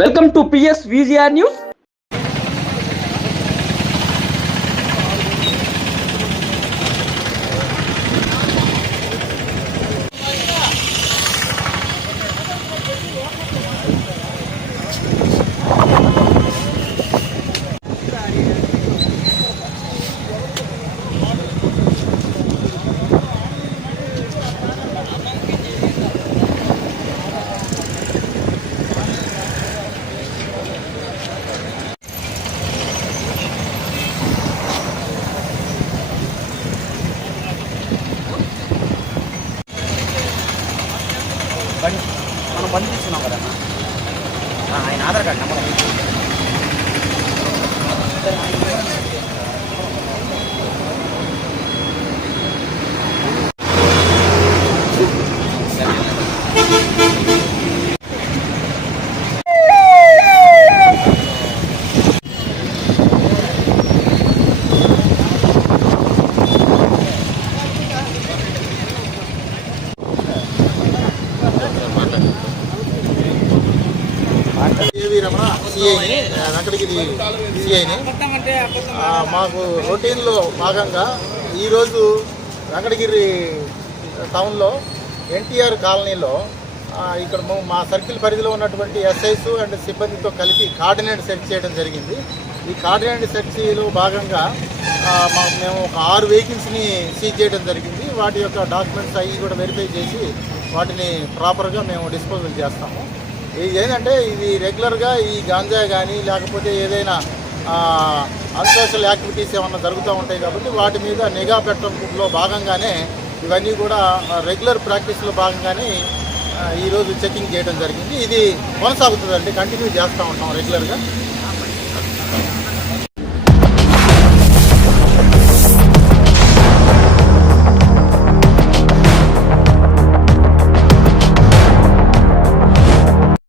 Welcome to PS VGR news. మనం బండి తీసుకున్నాం కదా ఆయన ఆధార్ కార్డు నెంబర్ రమణ సిఐని వెంకటగిరి సిఐని. మాకు రొటీన్లో భాగంగా ఈరోజు వెంకటగిరి టౌన్లో ఎన్టీఆర్ కాలనీలో ఇక్కడ మా సర్కిల్ పరిధిలో ఉన్నటువంటి ఎస్ఐస్ అండ్ సిబ్బందితో కలిపి కార్డినేట్ సెర్చ్ చేయడం జరిగింది. ఈ కార్డినేట్ సెర్చ్లో భాగంగా మేము ఒక 6 వెహికల్స్ని సీజ్ చేయడం జరిగింది. వాటి యొక్క డాక్యుమెంట్స్ అవి కూడా వెరిఫై చేసి వాటిని ప్రాపర్గా మేము డిస్పోజల్ చేస్తాము. ఇది ఏంటంటే ఇది రెగ్యులర్గా ఈ గాంజా కానీ లేకపోతే ఏదైనా అన్సోషల్ యాక్టివిటీస్ ఏమన్నా జరుగుతూ ఉంటాయి కాబట్టి వాటి మీద నిఘా పెట్టడంలో భాగంగానే ఇవన్నీ కూడా రెగ్యులర్ ప్రాక్టీస్లో భాగంగానే ఈరోజు చెకింగ్ చేయడం జరిగింది. ఇది కొనసాగుతుందండి, కంటిన్యూ చేస్తూ ఉంటాం రెగ్యులర్గా.